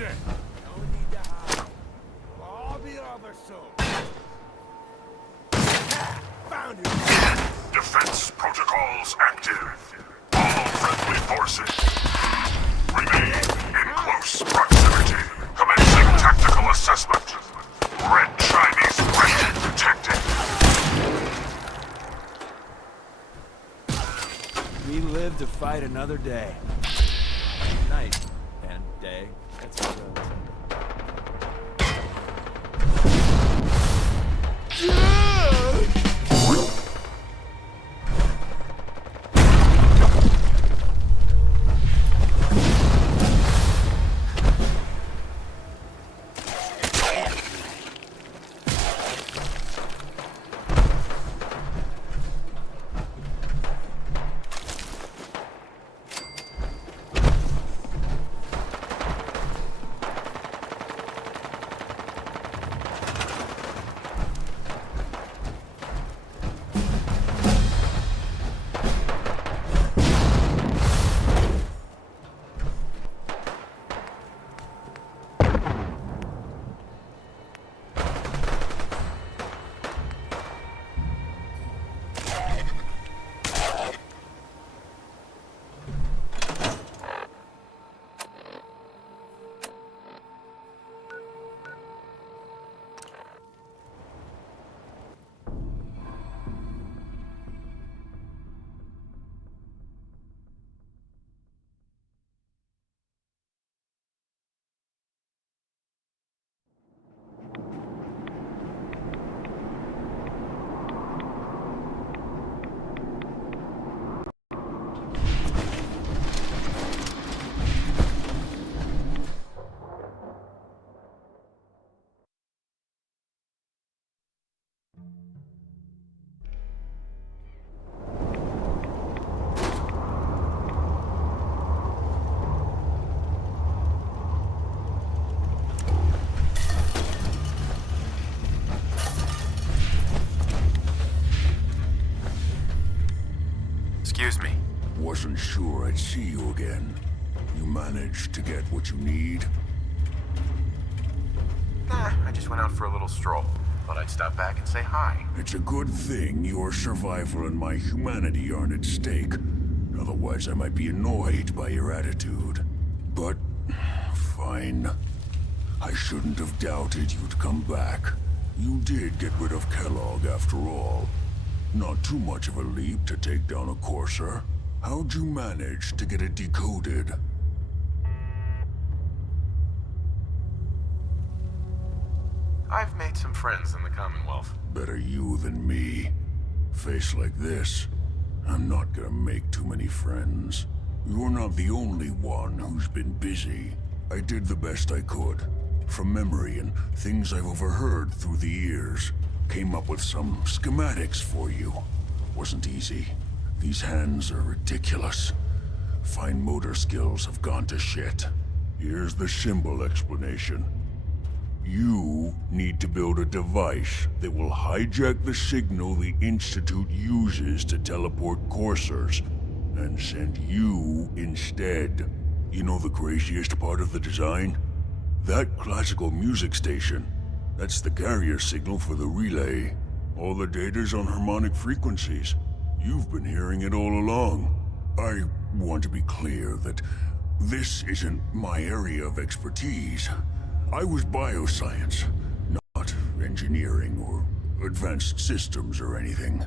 Easy! No need to hide. We'll all be over soon. Found you! Defense protocols active. All friendly forces remain in close proximity. Commencing tactical assessment. Red Chinese threat detected. We live to fight another day. Night and day. That's what I was. Excuse me. Wasn't sure I'd see you again. You managed to get what you need? Nah, I just went out for a little stroll. Thought I'd stop back and say hi. It's a good thing your survival and my humanity aren't at stake. Otherwise, I might be annoyed by your attitude. But, fine. I shouldn't have doubted you'd come back. You did get rid of Kellogg after all. Not too much of a leap to take down a Courser. How'd you manage to get it decoded? I've made some friends in the Commonwealth. Better you than me. Face like this, I'm not gonna make too many friends. You're not the only one who's been busy. I did the best I could. From memory and things I've overheard through the years. Came up with some schematics for you. Wasn't easy. These hands are ridiculous. Fine motor skills have gone to shit. Here's the symbol explanation. You need to build a device that will hijack the signal the Institute uses to teleport coursers, and send you instead. You know the craziest part of the design? That classical music station. That's the carrier signal for the relay. All the data's on harmonic frequencies. You've been hearing it all along. I want to be clear that this isn't my area of expertise. I was bioscience, not engineering or advanced systems or anything.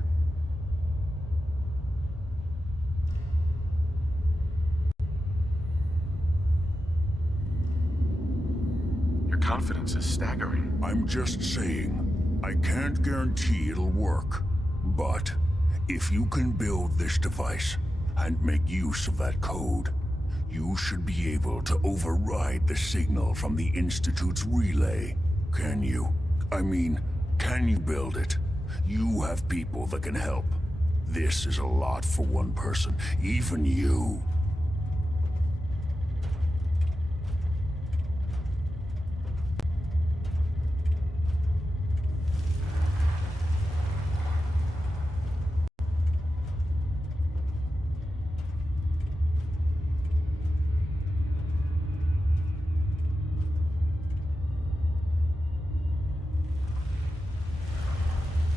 Your confidence is staggering. I'm just saying, I can't guarantee it'll work. But if you can build this device and make use of that code, you should be able to override the signal from the Institute's relay. Can you? I mean, can you build it? You have people that can help. This is a lot for one person, even you.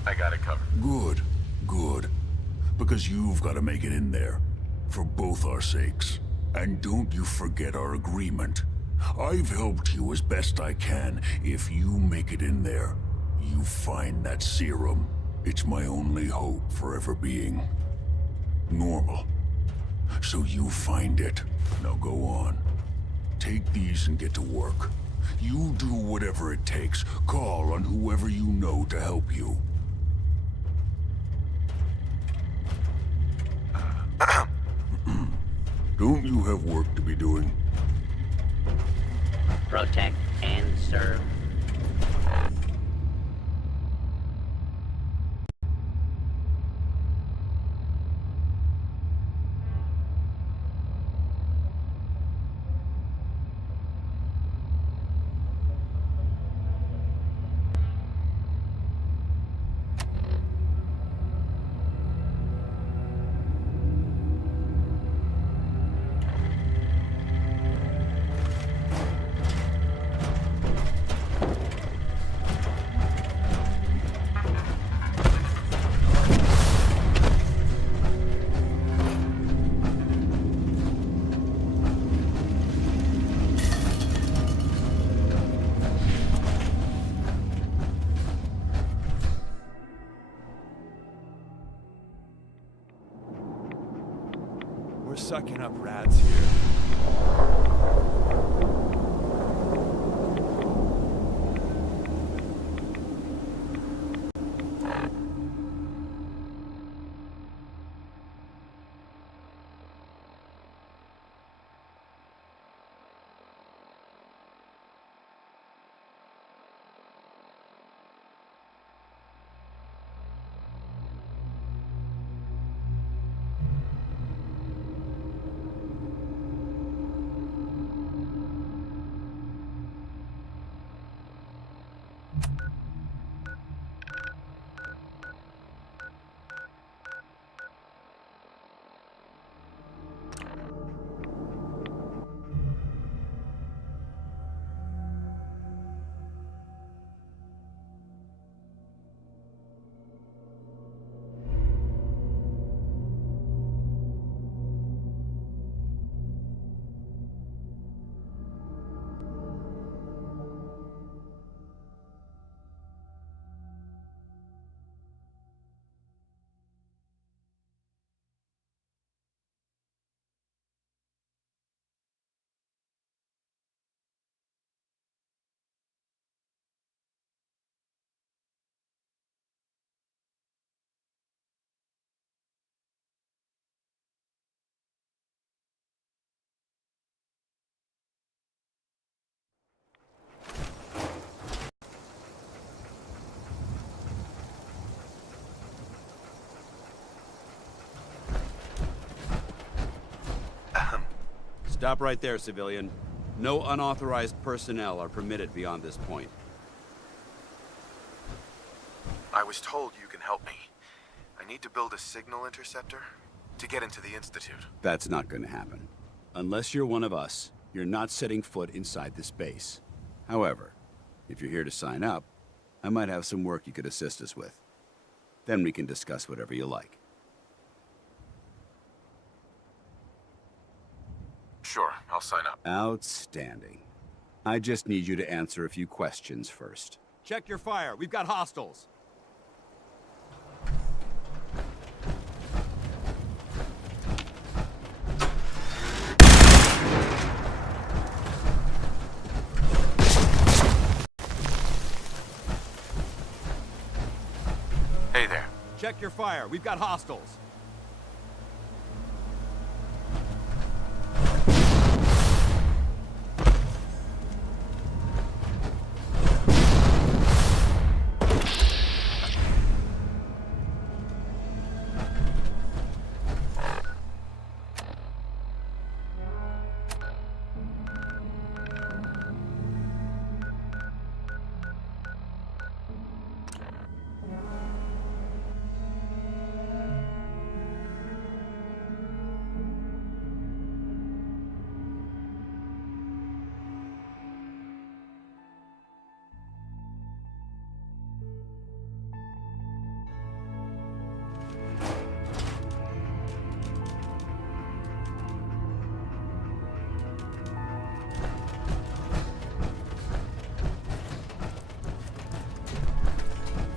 I got it covered. Good, good. Because you've got to make it in there. For both our sakes. And don't you forget our agreement. I've helped you as best I can. If you make it in there, you find that serum. It's my only hope for ever being normal. So you find it. Now go on. Take these and get to work. You do whatever it takes. Call on whoever you know to help you. Don't you have work to be doing? Protect and serve. We're sucking up rats here. Stop right there, civilian. No unauthorized personnel are permitted beyond this point. I was told you can help me. I need to build a signal interceptor to get into the Institute. That's not going to happen. Unless you're one of us, you're not setting foot inside this base. However, if you're here to sign up, I might have some work you could assist us with. Then we can discuss whatever you like. Sure, I'll sign up. Outstanding. I just need you to answer a few questions first. Check your fire. We've got hostiles. Hey there. Check your fire. We've got hostiles.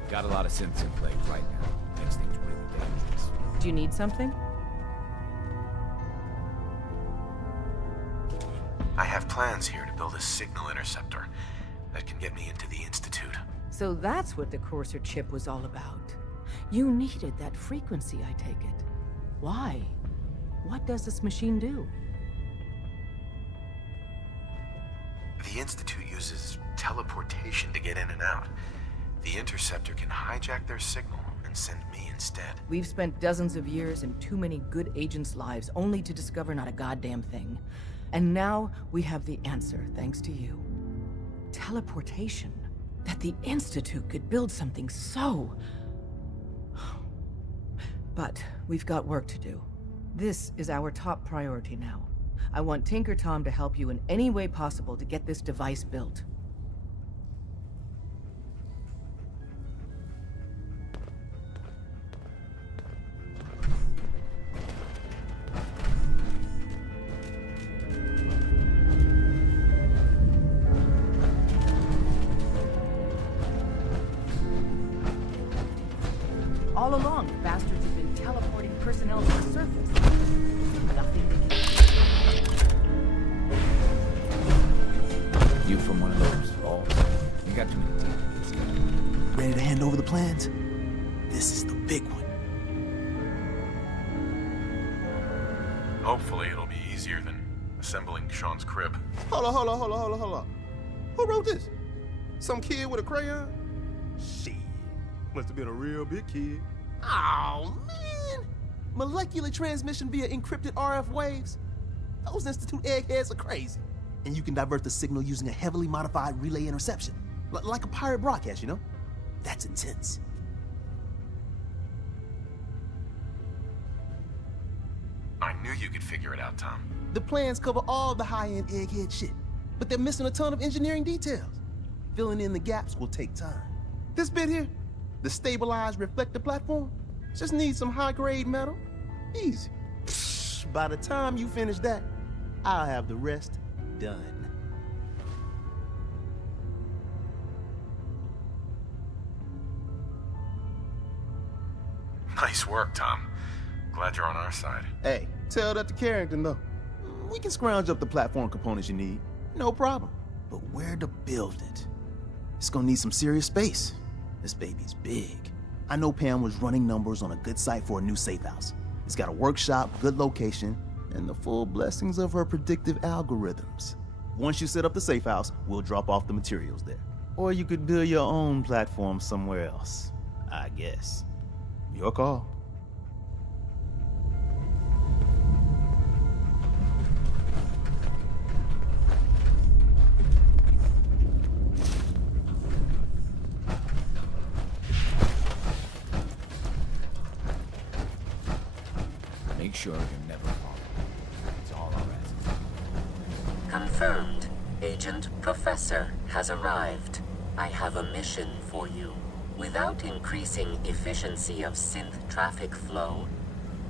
Got a lot of synths in play right now. Makes things really dangerous. Do you need something? I have plans here to build a signal interceptor that can get me into the Institute. So that's what the Courser chip was all about. You needed that frequency, I take it. Why? What does this machine do? The Institute uses teleportation to get in and out. The interceptor can hijack their signal and send me instead. We've spent dozens of years and too many good agents' lives only to discover not a goddamn thing. And now we have the answer, thanks to you. Teleportation. That the Institute could build something so... But we've got work to do. This is our top priority now. I want Tinker Tom to help you in any way possible to get this device built. All along, the bastards have been teleporting personnel to the surface. Nothing they can... You from one of those vaults? You got too many teeth. Ready to hand over the plans? This is the big one. Hopefully it'll be easier than assembling Sean's crib. Hold on. Who wrote this? Some kid with a crayon? Shit. Must have been a real big kid. Oh, man. Molecular transmission via encrypted RF waves? Those Institute eggheads are crazy. And you can divert the signal using a heavily modified relay interception. Like a pirate broadcast, you know? That's intense. I knew you could figure it out, Tom. The plans cover all the high-end egghead shit, but they're missing a ton of engineering details. Filling in the gaps will take time. This bit here, the stabilized reflector platform, just needs some high-grade metal. Easy. Psh, by the time you finish that, I'll have the rest done. Nice work, Tom. Glad you're on our side. Hey, tell that to Carrington, though. We can scrounge up the platform components you need. No problem. But where to build it? It's gonna need some serious space. This baby's big. I know Pam was running numbers on a good site for a new safe house. It's got a workshop, good location, and the full blessings of her predictive algorithms. Once you set up the safe house, we'll drop off the materials there. Or you could build your own platform somewhere else, I guess. Your call. Make sure you're never followed. It's all our ask. Confirmed. Agent Professor has arrived. I have a mission for you. Without increasing efficiency of synth traffic flow,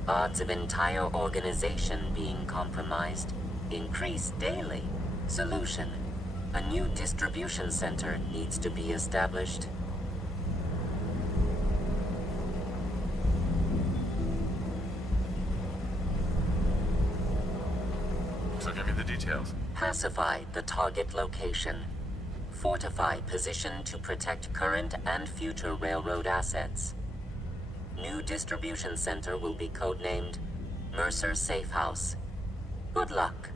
odds of entire organization being compromised increase daily. Solution: a new distribution center needs to be established. So give me the details. Pacify the target location. Fortify position to protect current and future railroad assets. New distribution center will be codenamed Mercer Safe House. Good luck.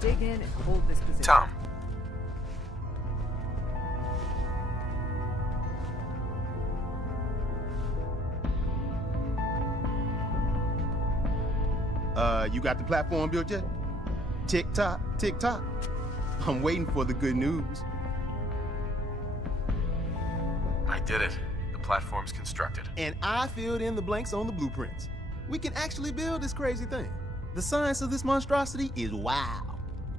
dig in and hold this position. Tom. You got the platform built yet? Tick tock, tick tock. I'm waiting for the good news. I did it. The platform's constructed. And I filled in the blanks on the blueprints. We can actually build this crazy thing. The science of this monstrosity is wow.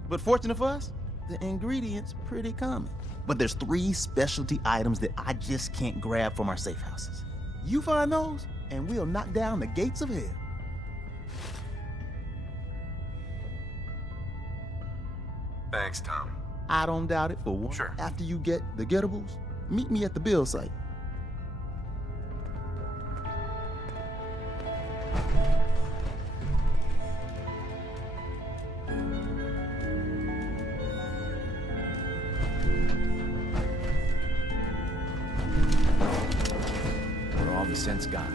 But fortunate for us, the ingredients pretty common. But there's 3 specialty items that I just can't grab from our safe houses. You find those, and we'll knock down the gates of hell. Thanks, Tom. I don't doubt it for one. Sure. After you get the gettables, meet me at the build site. We're all the sense got.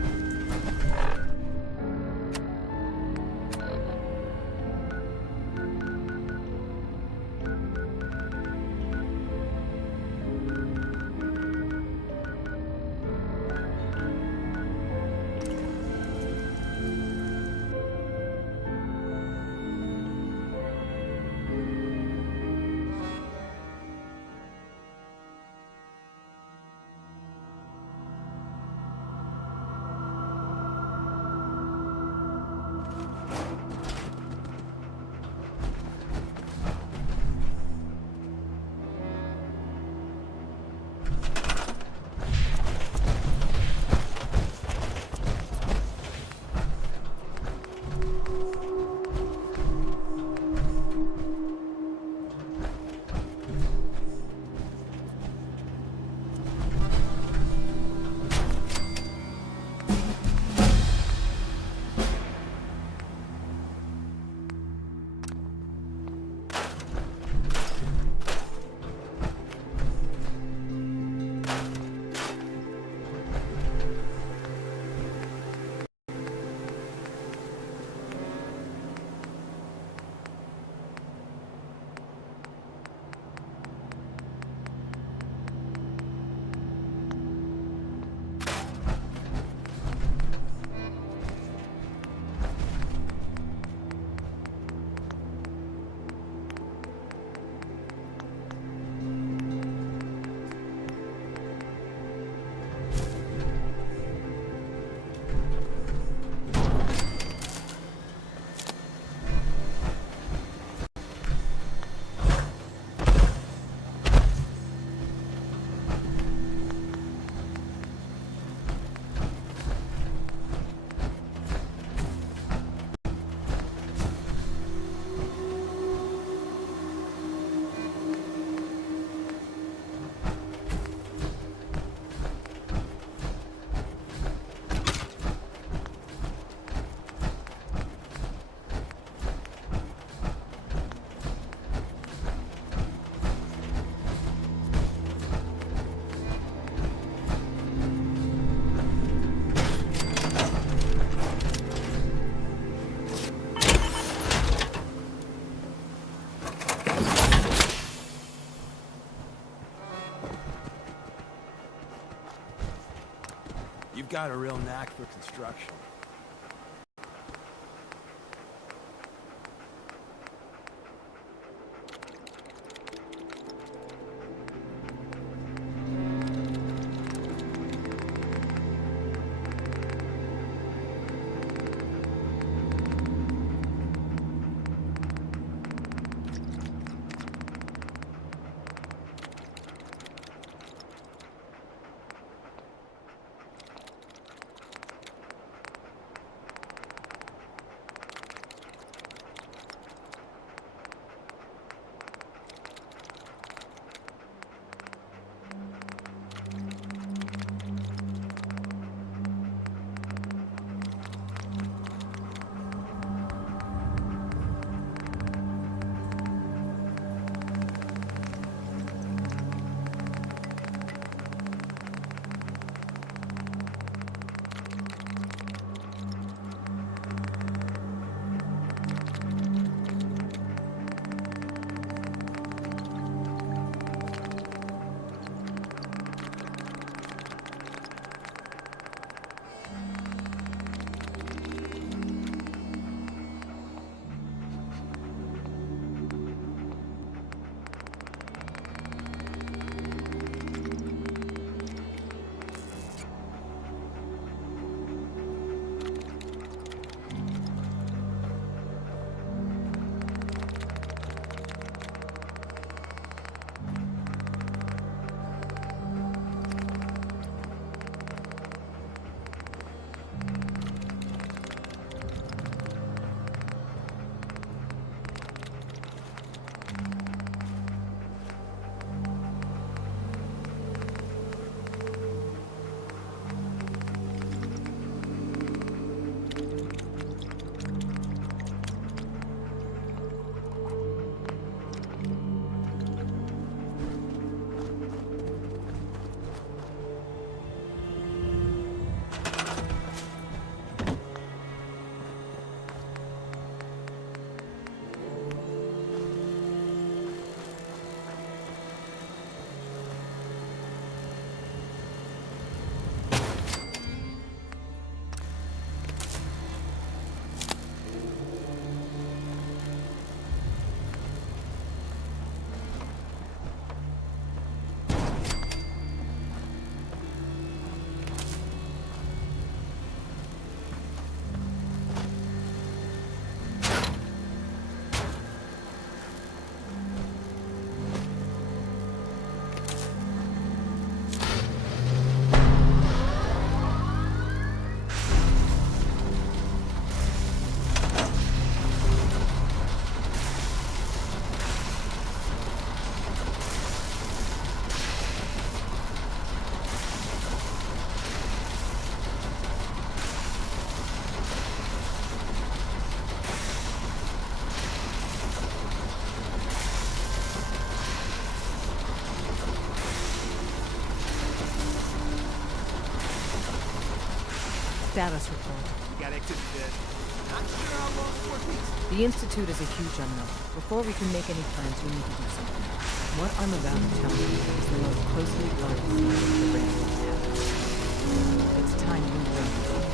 You've got a real knack for construction. Status report. We got activity there. Not sure how long for peace. The Institute is a huge unknown. Before we can make any plans, we need to do something. What I'm about to tell you is the most closely guarded secret the Ramblers have. It's time you learn about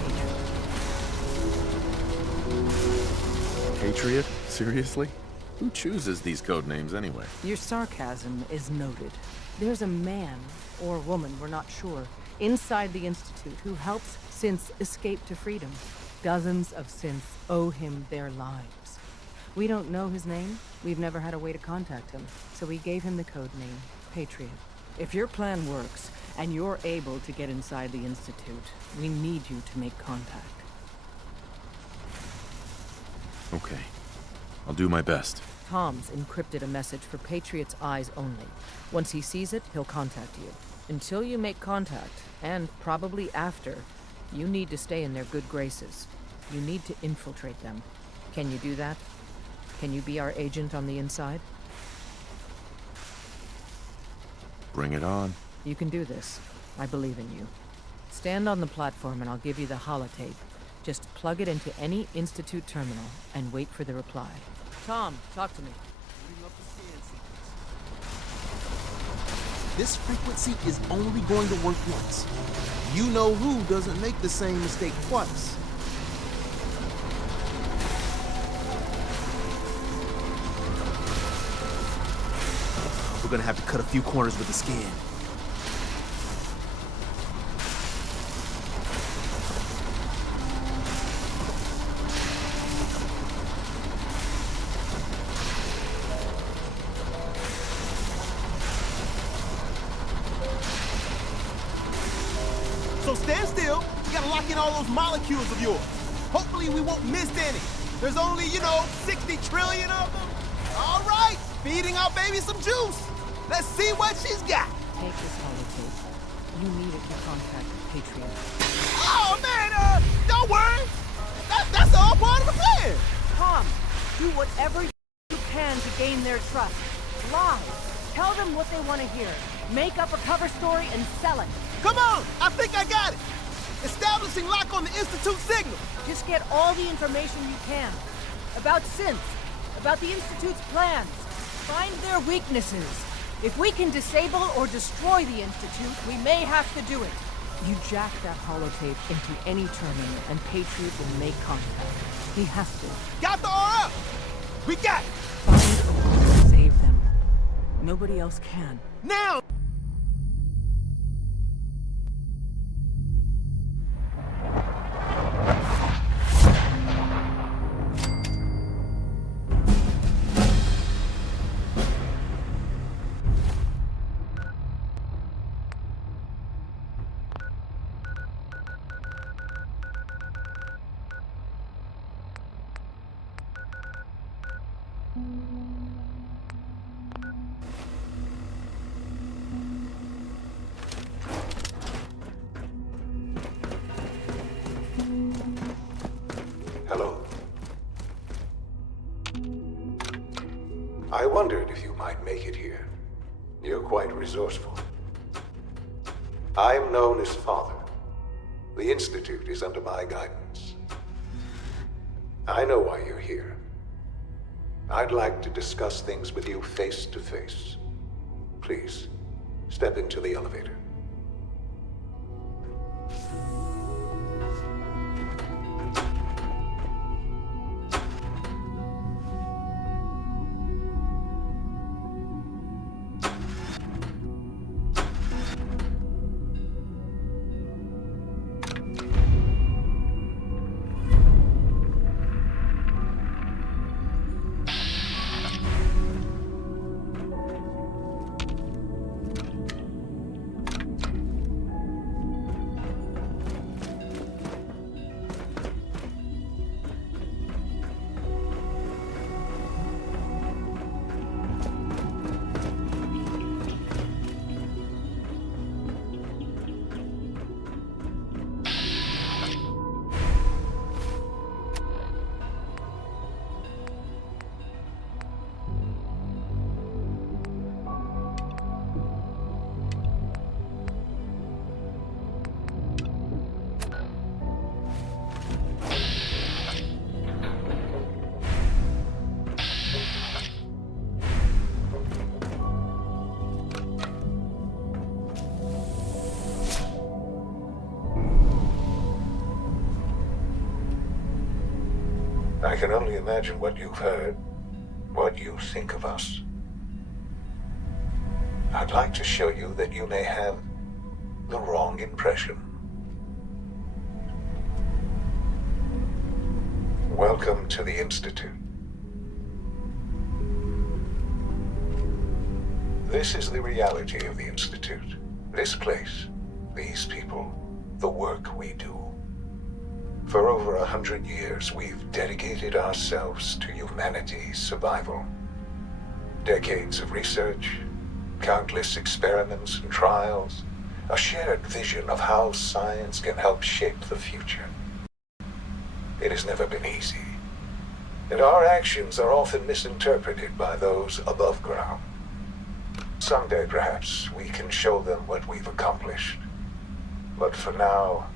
Patriot. Patriot? Seriously? Who chooses these code names anyway? Your sarcasm is noted. There's a man, or woman, we're not sure, inside the Institute who helps synths escape to freedom. Dozens of synths owe him their lives. We don't know his name. We've never had a way to contact him, so we gave him the code name, Patriot. If your plan works, and you're able to get inside the Institute, we need you to make contact. Okay. I'll do my best. Tom's encrypted a message for Patriot's eyes only. Once he sees it, he'll contact you. Until you make contact, and probably after, you need to stay in their good graces. You need to infiltrate them. Can you do that? Can you be our agent on the inside? Bring it on. You can do this. I believe in you. Stand on the platform and I'll give you the holotape. Just plug it into any Institute terminal and wait for the reply. Tom, talk to me. This frequency is only going to work once. You know who doesn't make the same mistake twice. We're gonna have to cut a few corners with the scan. So stand still. You gotta lock in all those molecules of yours. Hopefully we won't miss any. There's only, 60 trillion of them. All right, feeding our baby some juice. Let's see what she's got. Take this holotape. You need it to contact Patriot. Oh, man, don't worry. That's all part of the plan. Tom, do whatever you can to gain their trust. Lie. Tell them what they want to hear. Make up a cover story and sell it. Come on, I think I got it. Establishing lock on the Institute signal. Just get all the information you can. About synths, about the Institute's plans. Find their weaknesses. If we can disable or destroy the Institute, we may have to do it. You jack that holotape into any terminal and Patriot will make contact. He has to. Got the RF. We got it. Find a way to save them. Nobody else can. Now. Hello. I wondered if you might make it here. You're quite resourceful. I'm known as Father. The Institute is under my guidance. I know why you're here. I'd like to discuss things with you face to face. Please, step into the elevator. I can only imagine what you've heard, what you think of us. I'd like to show you that you may have the wrong impression. Welcome to the Institute. This is the reality of the Institute. This place, these people, the work we do. For over 100 years, we've dedicated ourselves to humanity's survival. Decades of research, countless experiments and trials, a shared vision of how science can help shape the future. It has never been easy, and our actions are often misinterpreted by those above ground. Someday, perhaps, we can show them what we've accomplished. But for now,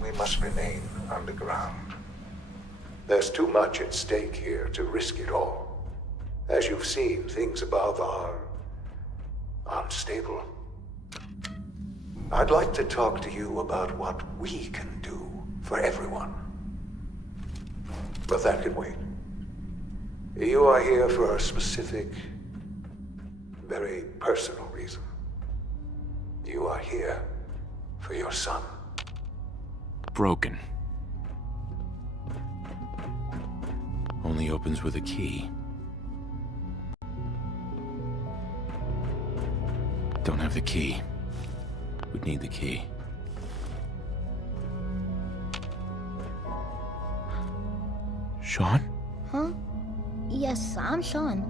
we must remain underground. There's too much at stake here to risk it all. As you've seen, things above are unstable. I'd like to talk to you about what we can do for everyone. But that can wait. You are here for a specific, very personal reason. You are here for your son. Broken. Only opens with a key. Don't have the key. Would need the key. Sean? Huh? Yes, I'm Sean.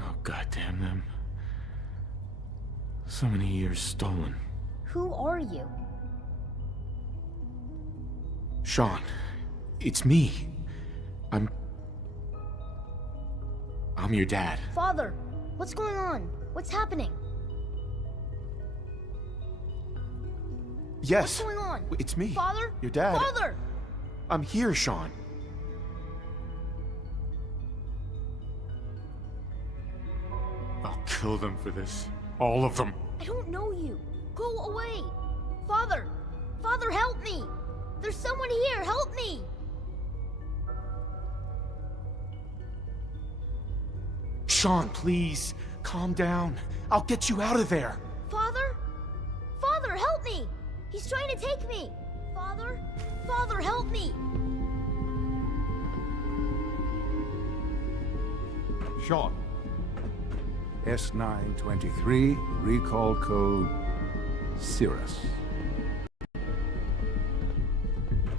Oh, goddamn them. So many years stolen. Who are you? Sean, it's me. I'm your dad. Father, what's going on? What's happening? Yes. What's going on? It's me. Father? Your dad. Father! I'm here, Sean. I'll kill them for this. All of them. I don't know you. Go away. Father! Father, help me! There's someone here. Help me! Sean, please. Calm down. I'll get you out of there. Father? Father, help me! He's trying to take me! Father? Father, help me! Sean. S923, recall code Cirrus.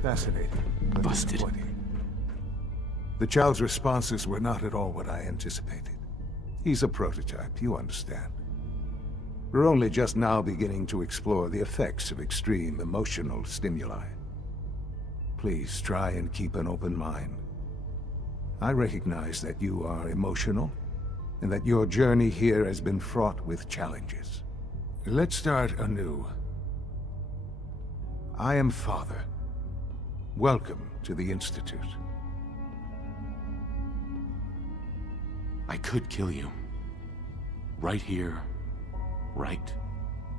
Fascinating. but Busted. disappointing. The child's responses were not at all what I anticipated. He's a prototype, you understand. We're only just now beginning to explore the effects of extreme emotional stimuli. Please try and keep an open mind. I recognize that you are emotional, and that your journey here has been fraught with challenges. Let's start anew. I am Father. Welcome to the Institute. I could kill you. Right here. Right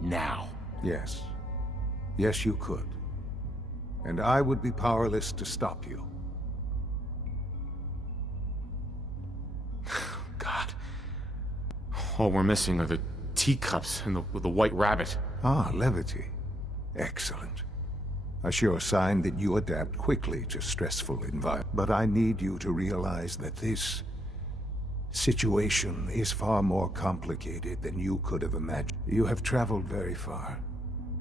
now. Yes. Yes, you could. And I would be powerless to stop you. God. All we're missing are the teacups and the white rabbit. Ah, levity. Excellent. A sure sign that you adapt quickly to stressful environments. But I need you to realize that this situation is far more complicated than you could have imagined. You have traveled very far,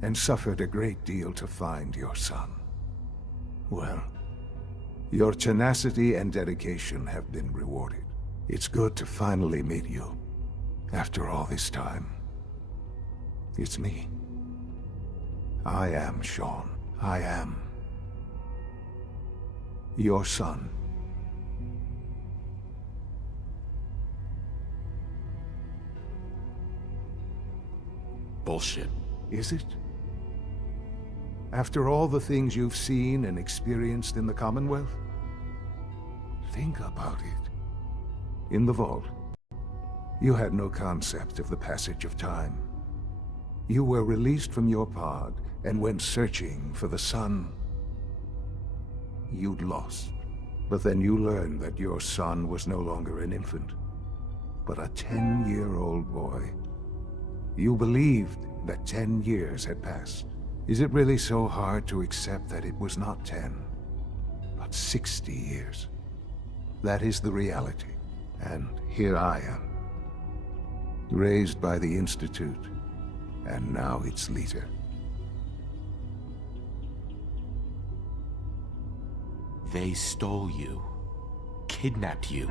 and suffered a great deal to find your son. Well, your tenacity and dedication have been rewarded. It's good to finally meet you, after all this time. It's me. I am Sean. I am your son. Bullshit. Is it? After all the things you've seen and experienced in the Commonwealth? Think about it. In the vault, you had no concept of the passage of time. You were released from your pod and went searching for the son you'd lost. But then you learned that your son was no longer an infant, but a 10-year-old boy. You believed that 10 years had passed. Is it really so hard to accept that it was not 10, but 60 years? That is the reality, and here I am, raised by the Institute, and now its leader. They stole you, kidnapped you.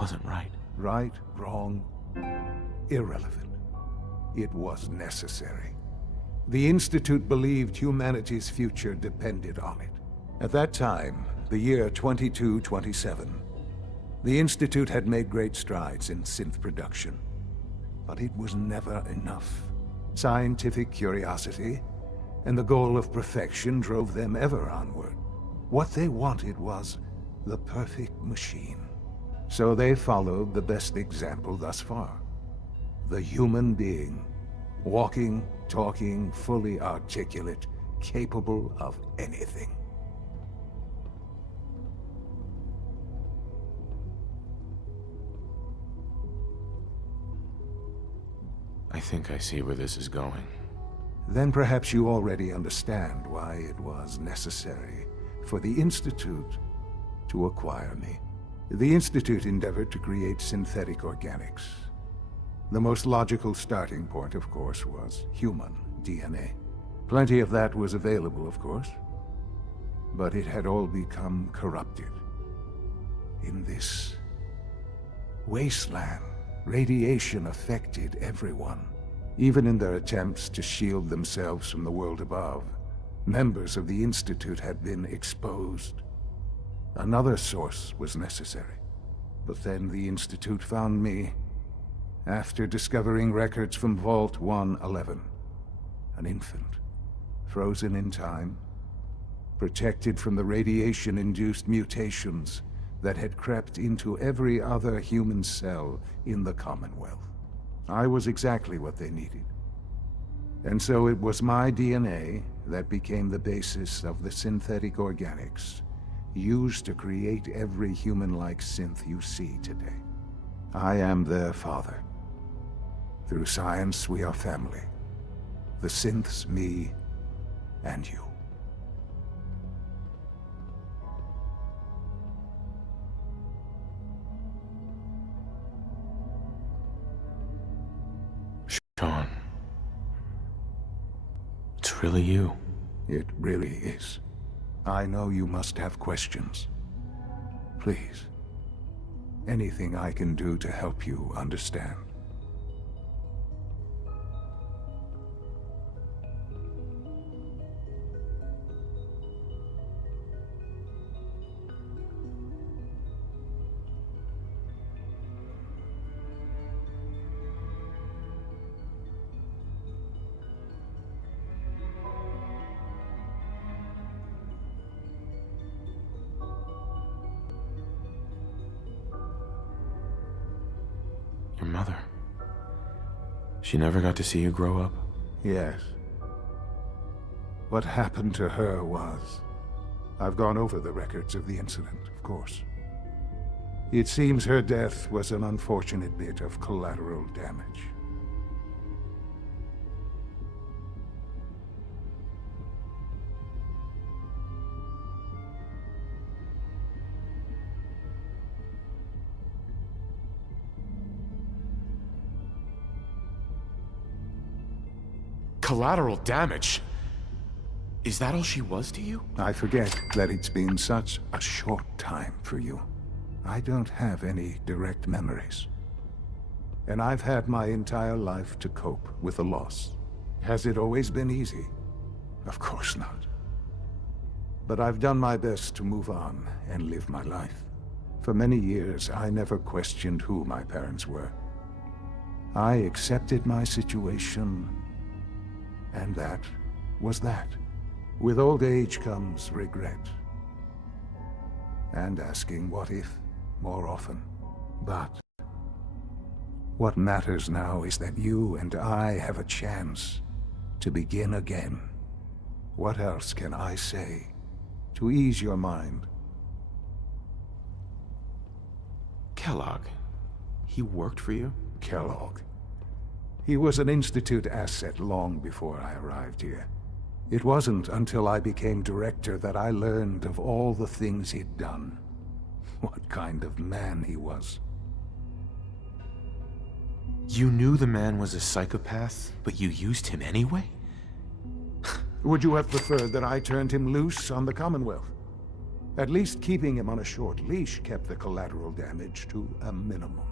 Wasn't right. Right, wrong, irrelevant. It was necessary. The Institute believed humanity's future depended on it. At that time, the year 2227, the Institute had made great strides in synth production. But it was never enough. Scientific curiosity and the goal of perfection drove them ever onward. What they wanted was the perfect machine. So they followed the best example thus far. The human being. Walking, talking, fully articulate, capable of anything. I think I see where this is going. Then perhaps you already understand why it was necessary for the Institute to acquire me. The Institute endeavored to create synthetic organics. The most logical starting point, of course, was human DNA. Plenty of that was available, of course, but it had all become corrupted. In this wasteland, radiation affected everyone. Even in their attempts to shield themselves from the world above, members of the Institute had been exposed. Another source was necessary. But then the Institute found me after discovering records from Vault 111. An infant, frozen in time, protected from the radiation-induced mutations that had crept into every other human cell in the Commonwealth. I was exactly what they needed. And so it was my DNA that became the basis of the synthetic organics used to create every human-like synth you see today. I am their father. Through science, we are family. The synths, me, and you. Sean. It's really you. It really is. I know you must have questions. Please. Anything I can do to help you understand. Your mother. She never got to see you grow up? Yes. What happened to her was... I've gone over the records of the incident, of course. It seems her death was an unfortunate bit of collateral damage. Collateral damage? Is that all she was to you? I forget that it's been such a short time for you. I don't have any direct memories. And I've had my entire life to cope with the loss. Has it always been easy? Of course not. But I've done my best to move on and live my life. For many years, I never questioned who my parents were. I accepted my situation, and that was that. With old age comes regret. And asking what if more often. But What matters now is that you and I have a chance to begin again. What else can I say to ease your mind? Kellogg. He worked for you? Kellogg. He was an Institute asset long before I arrived here. It wasn't until I became director that I learned of all the things he'd done. What kind of man he was. You knew the man was a psychopath, but you used him anyway? Would you have preferred that I turned him loose on the Commonwealth? At least keeping him on a short leash kept the collateral damage to a minimum.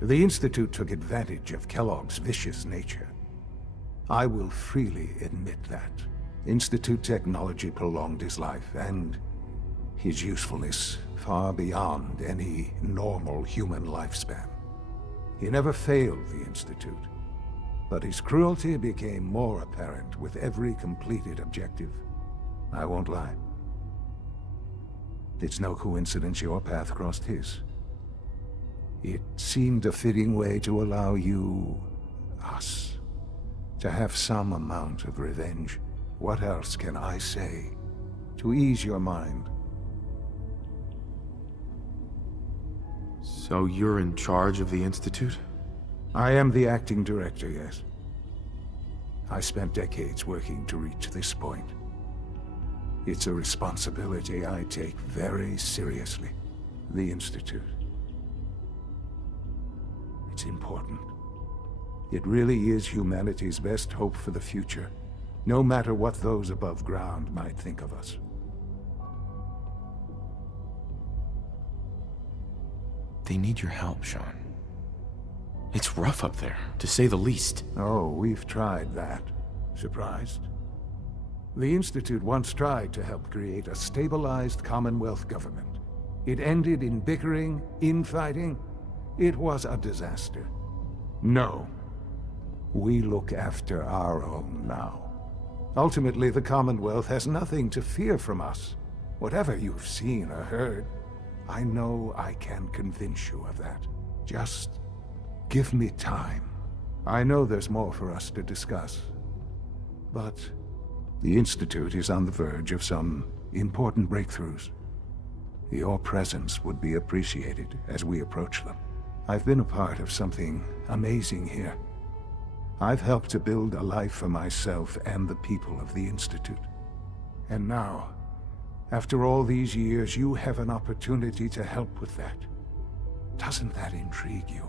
The Institute took advantage of Kellogg's vicious nature. I will freely admit that. Institute technology prolonged his life, and his usefulness far beyond any normal human lifespan. He never failed the Institute, but his cruelty became more apparent with every completed objective. I won't lie. It's no coincidence your path crossed his. It seemed a fitting way to allow you, us, to have some amount of revenge. What else can I say to ease your mind? So you're in charge of the Institute? I am the acting director, yes. I spent decades working to reach this point. It's a responsibility I take very seriously. The Institute. It's important. It really is humanity's best hope for the future, no matter what those above ground might think of us. They need your help, Sean. It's rough up there, to say the least. Oh, we've tried that. Surprised? The Institute once tried to help create a stabilized Commonwealth government. It ended in bickering, infighting. It was a disaster. No. We look after our own now. Ultimately, the Commonwealth has nothing to fear from us. Whatever you've seen or heard, I know I can convince you of that. Just give me time. I know there's more for us to discuss. But the Institute is on the verge of some important breakthroughs. Your presence would be appreciated as we approach them. I've been a part of something amazing here. I've helped to build a life for myself and the people of the Institute. And now, after all these years, you have an opportunity to help with that. Doesn't that intrigue you?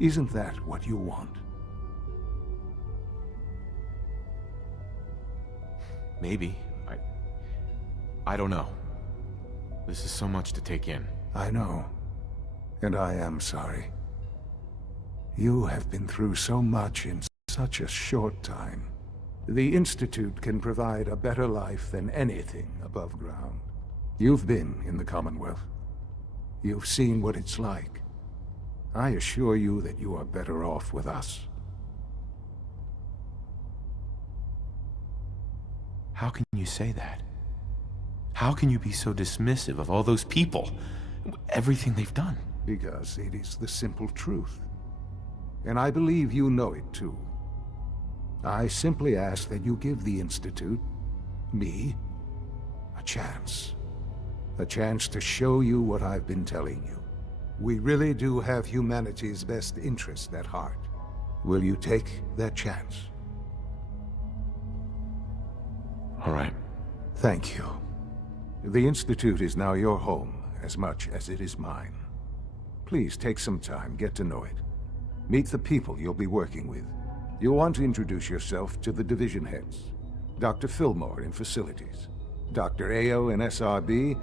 Isn't that what you want? Maybe. I don't know. This is so much to take in. I know. And I am sorry. You have been through so much in such a short time. The Institute can provide a better life than anything above ground. You've been in the Commonwealth. You've seen what it's like. I assure you that you are better off with us. How can you say that? How can you be so dismissive of all those people? Everything they've done? Because it is the simple truth. And I believe you know it too. I simply ask that you give the Institute, me, a chance. A chance to show you what I've been telling you. We really do have humanity's best interest at heart. Will you take that chance? All right. Thank you. The Institute is now your home as much as it is mine. Please take some time, get to know it. Meet the people you'll be working with. You'll want to introduce yourself to the division heads. Dr. Fillmore in Facilities, Dr. Ao in SRB,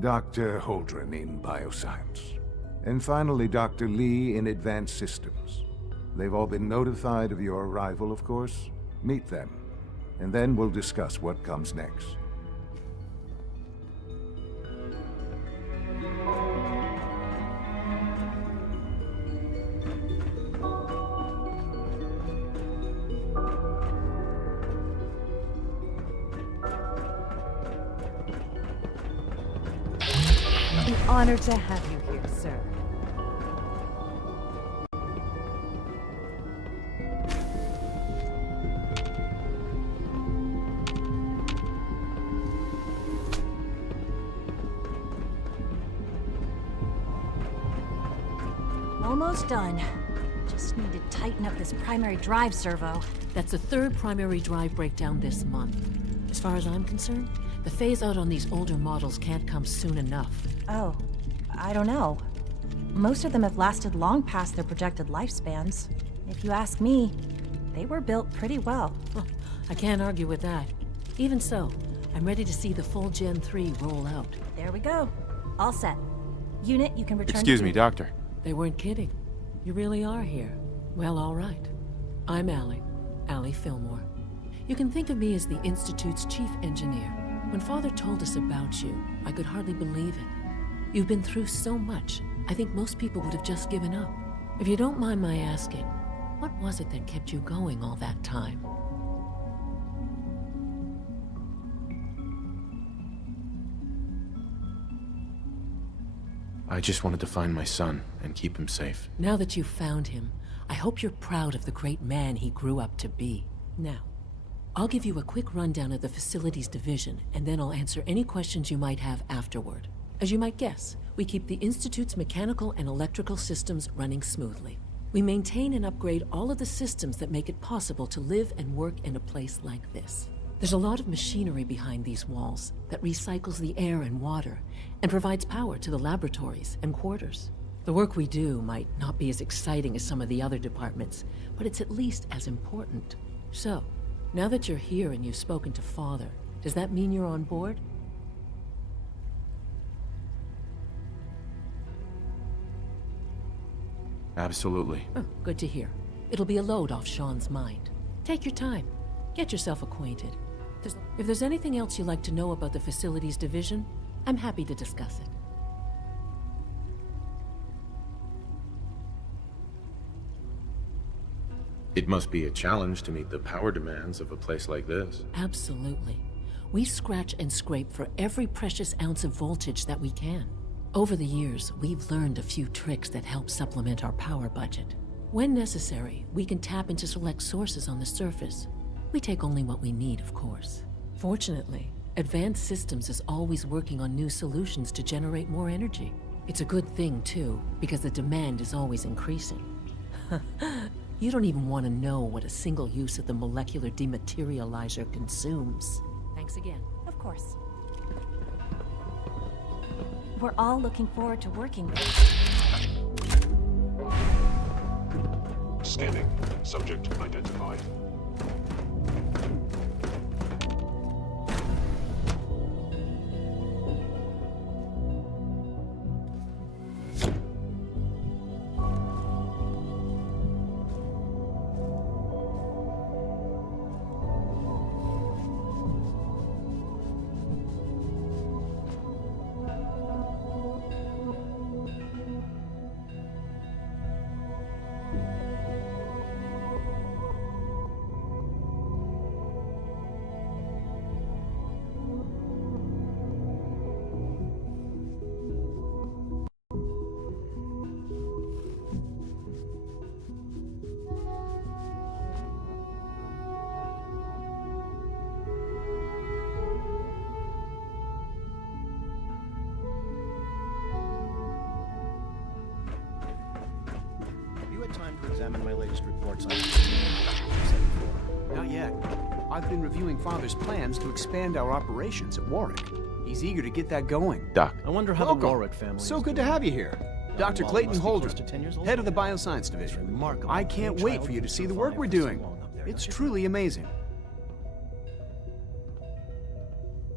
Dr. Holdren in Bioscience, and finally Dr. Lee in Advanced Systems. They've all been notified of your arrival, of course. Meet them, and then we'll discuss what comes next. Honored to have you here, sir. Almost done. Just need to tighten up this primary drive servo. That's the third primary drive breakdown this month. As far as I'm concerned, the phase-out on these older models can't come soon enough. Oh, I don't know. Most of them have lasted long past their projected lifespans. If you ask me, they were built pretty well. I can't argue with that. Even so, I'm ready to see the full Gen 3 roll out. There we go. All set. Unit, you can return. Excuse me, Doctor. They weren't kidding. You really are here. Well, all right. I'm Allie Fillmore. You can think of me as the Institute's chief engineer. When Father told us about you, I could hardly believe it. You've been through so much, I think most people would have just given up. If you don't mind my asking, what was it that kept you going all that time? I just wanted to find my son and keep him safe. Now that you've found him, I hope you're proud of the great man he grew up to be. Now, I'll give you a quick rundown of the Facilities Division, and then I'll answer any questions you might have afterward. As you might guess, we keep the Institute's mechanical and electrical systems running smoothly. We maintain and upgrade all of the systems that make it possible to live and work in a place like this. There's a lot of machinery behind these walls that recycles the air and water and provides power to the laboratories and quarters. The work we do might not be as exciting as some of the other departments, but it's at least as important. So, now that you're here and you've spoken to Father, does that mean you're on board? Absolutely. Oh, good to hear. It'll be a load off Sean's mind. Take your time. Get yourself acquainted. If there's anything else you'd like to know about the Facilities Division, I'm happy to discuss it. It must be a challenge to meet the power demands of a place like this. Absolutely. We scratch and scrape for every precious ounce of voltage that we can. Over the years, we've learned a few tricks that help supplement our power budget. When necessary, we can tap into select sources on the surface. We take only what we need, of course. Fortunately, Advanced Systems is always working on new solutions to generate more energy. It's a good thing, too, because the demand is always increasing. You don't even want to know what a single use of the molecular dematerializer consumes. Thanks again. Of course. We're all looking forward to working with you. Scanning. Subject identified. Time to examine my latest reports on... Not yet. I've been reviewing Father's plans to expand our operations at Warwick. He's eager to get that going. Doc. I wonder how Welcome. the Warwick family... So good to have you here. Dr. Wally Clayton must be Holdren, close to 10 years old. head of the Bioscience Division. Remarkable. I can't wait for you to see the work we're doing. It's truly amazing.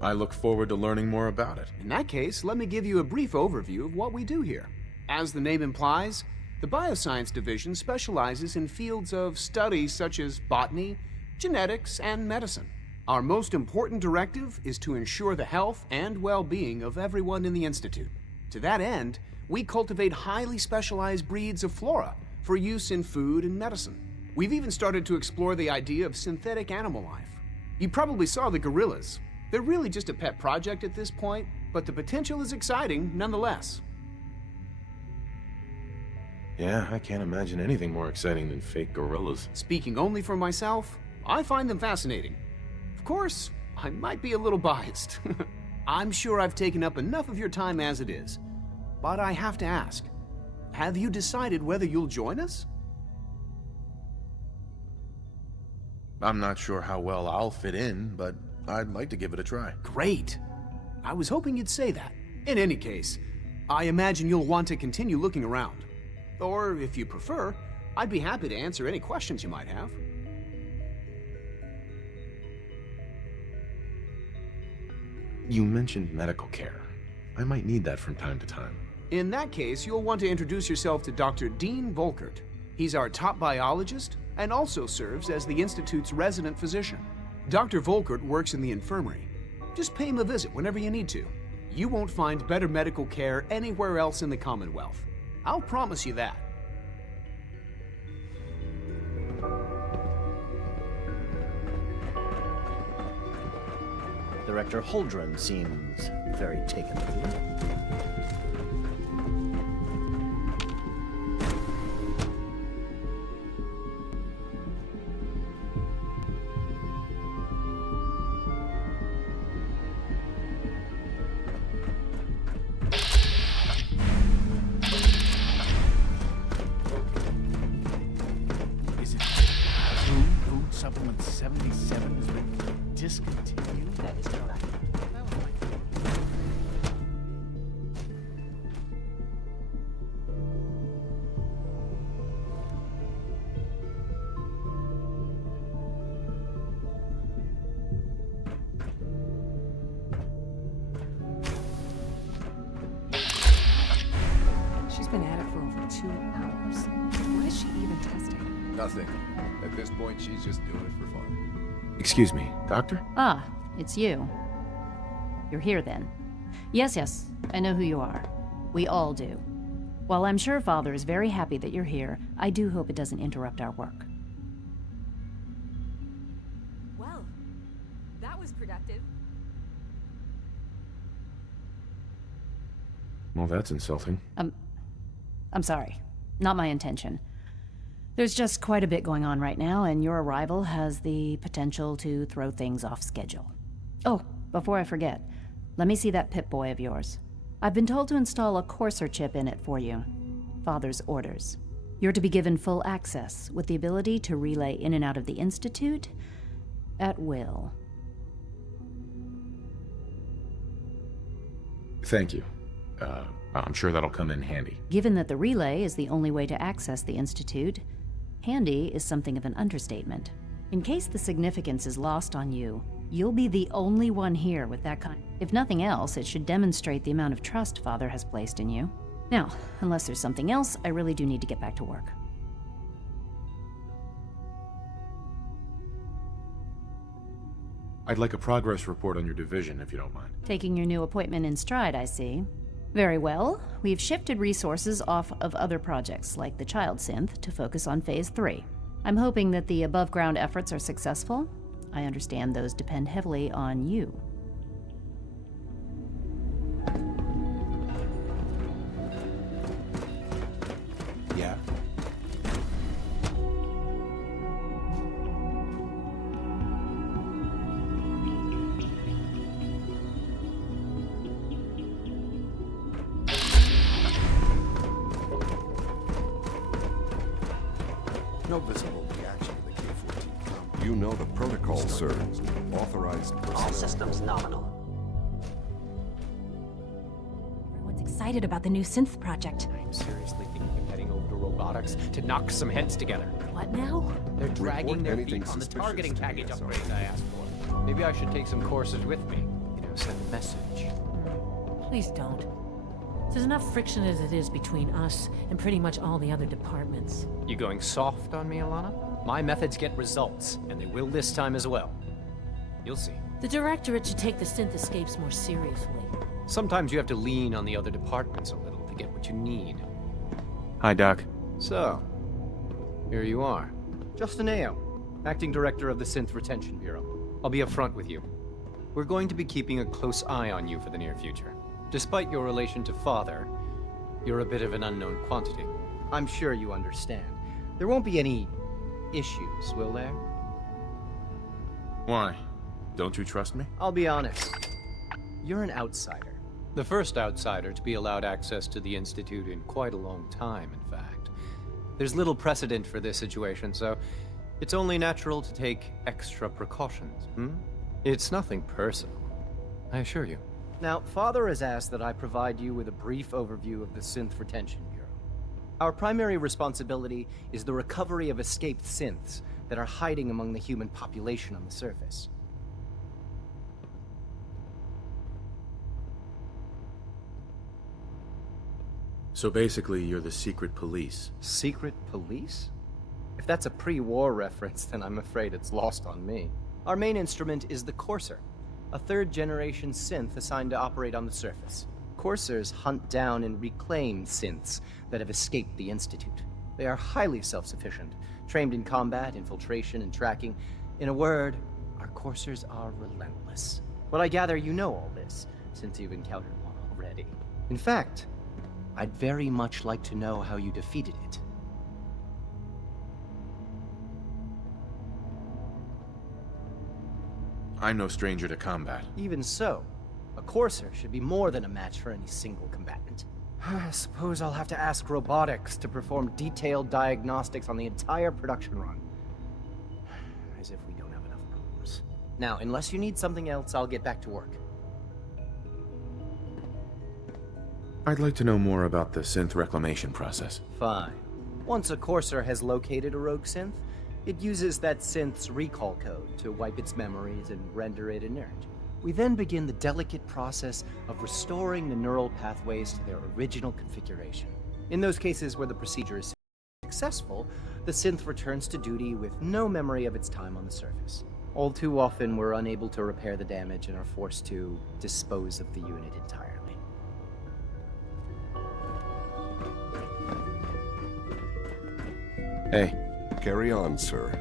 I look forward to learning more about it. In that case, let me give you a brief overview of what we do here. As the name implies, the Bioscience Division specializes in fields of study such as botany, genetics, and medicine. Our most important directive is to ensure the health and well-being of everyone in the Institute. To that end, we cultivate highly specialized breeds of flora for use in food and medicine. We've even started to explore the idea of synthetic animal life. You probably saw the gorillas. They're really just a pet project at this point, but the potential is exciting nonetheless. Yeah, I can't imagine anything more exciting than fake gorillas. Speaking only for myself, I find them fascinating. Of course, I might be a little biased. I'm sure I've taken up enough of your time as it is. But I have to ask, Have you decided whether you'll join us? I'm not sure how well I'll fit in, but I'd like to give it a try. Great. I was hoping you'd say that. In any case, I imagine you'll want to continue looking around. Or, if you prefer, I'd be happy to answer any questions you might have. You mentioned medical care. I might need that from time to time. In that case, you'll want to introduce yourself to Dr. Dean Volkert. He's our top biologist and also serves as the Institute's resident physician. Dr. Volkert works in the infirmary. Just pay him a visit whenever you need to. You won't find better medical care anywhere else in the Commonwealth. I'll promise you that. Director Holdren seems very taken with you. Is it Food Supplement 77 has been discontinued? That is correct. She's been at it for over 2 hours. What is she even testing? Nothing. At this point, she's just doing it for fun. Excuse me, Doctor? Ah, it's you. You're here then. Yes, I know who you are. We all do. While I'm sure Father is very happy that you're here, I do hope it doesn't interrupt our work. Well, that was productive. Well, that's insulting. I'm sorry. Not my intention. There's just quite a bit going on right now, and your arrival has the potential to throw things off schedule. Oh, before I forget, let me see that Pip-Boy of yours. I've been told to install a Courser chip in it for you. Father's orders. You're to be given full access, with the ability to relay in and out of the Institute at will. Thank you. I'm sure that'll come in handy. Given that the relay is the only way to access the Institute, handy is something of an understatement. In case the significance is lost on you, you'll be the only one here with that kind. If nothing else, it should demonstrate the amount of trust Father has placed in you. Now, unless there's something else, I really do need to get back to work. I'd like a progress report on your division, if you don't mind. Taking your new appointment in stride, I see. Very well. We've shifted resources off of other projects, like the Child Synth, to focus on Phase 3. I'm hoping that the above-ground efforts are successful. I understand those depend heavily on you. Yeah? No visible reaction to the K-14. You know the protocol, sir. Authorized personnel. All systems nominal. Everyone's excited about the new synth project. I'm seriously thinking of heading over to robotics to knock some heads together. What now? They're dragging their anything feet on the suspicious targeting to me, package SR. upgrades I asked for. Maybe I should take some courses with me. You know, send a message. Please don't. There's enough friction as it is between us and pretty much all the other departments. You going soft on me, Alana? My methods get results, and they will this time as well. You'll see. The Directorate should take the synth escapes more seriously. Sometimes you have to lean on the other departments a little to get what you need. Hi, Doc. So, here you are. Justin Ayo, Acting Director of the Synth Retention Bureau. I'll be upfront with you. We're going to be keeping a close eye on you for the near future. Despite your relation to Father, you're a bit of an unknown quantity. I'm sure you understand. There won't be any issues, will there? Why? Don't you trust me? I'll be honest. You're an outsider. The first outsider to be allowed access to the Institute in quite a long time, in fact. There's little precedent for this situation, so it's only natural to take extra precautions, It's nothing personal, I assure you. Now, Father has asked that I provide you with a brief overview of the Synth Retention Bureau. Our primary responsibility is the recovery of escaped synths that are hiding among the human population on the surface. So basically, you're the secret police. Secret police? If that's a pre-war reference, then I'm afraid it's lost on me. Our main instrument is the Courser, a third-generation synth assigned to operate on the surface. Coursers hunt down and reclaim synths that have escaped the Institute. They are highly self-sufficient, trained in combat, infiltration, and tracking. In a word, our Coursers are relentless. But I gather you know all this, since you've encountered one already. In fact, I'd very much like to know how you defeated it. I'm no stranger to combat. Even so, a Courser should be more than a match for any single combatant. I suppose I'll have to ask robotics to perform detailed diagnostics on the entire production run. As if we don't have enough problems. Now, unless you need something else, I'll get back to work. I'd like to know more about the synth reclamation process. Fine. Once a Courser has located a rogue synth, it uses that synth's recall code to wipe its memories and render it inert. We then begin the delicate process of restoring the neural pathways to their original configuration. In those cases where the procedure is successful, the synth returns to duty with no memory of its time on the surface. All too often, we're unable to repair the damage and are forced to dispose of the unit entirely. Hey. Carry on, sir.